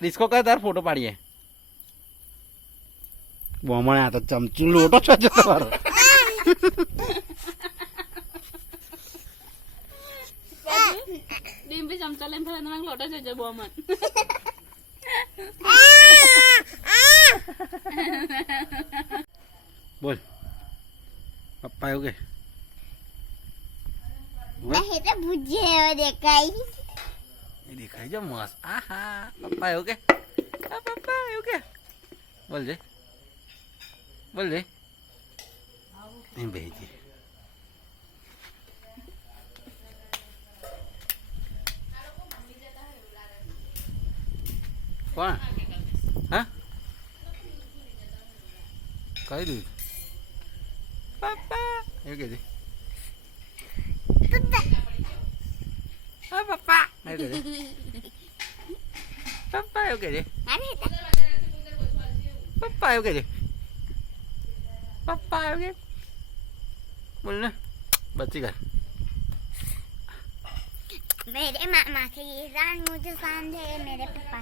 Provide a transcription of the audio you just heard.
Disco કર તાર photo પાડીએ. બોમણે આ તો ચમચું લોટો છો તમારો. ડીમ્પી ચમચા લઈને ફરે તમારે લોટો છે બોમન. બોલ પપ્પા એવું કે દેખાય એ દેખાય છે મસ્ત. આહા પપ્પા એવું કે પપ્પા એવું કે બોલ જે બોલ જે એમ ભાઈ કોણ હા કઈ દઉં પપ્પા એવું કે છે પપ્પા એવું કે છે પપ્પા એવું કે છે પપ્પા એવું કે છે પપ્પા એવું કે બોલ ને બચી ગયા. मेरे मामा के ये मुझे शान है मेरे पापा.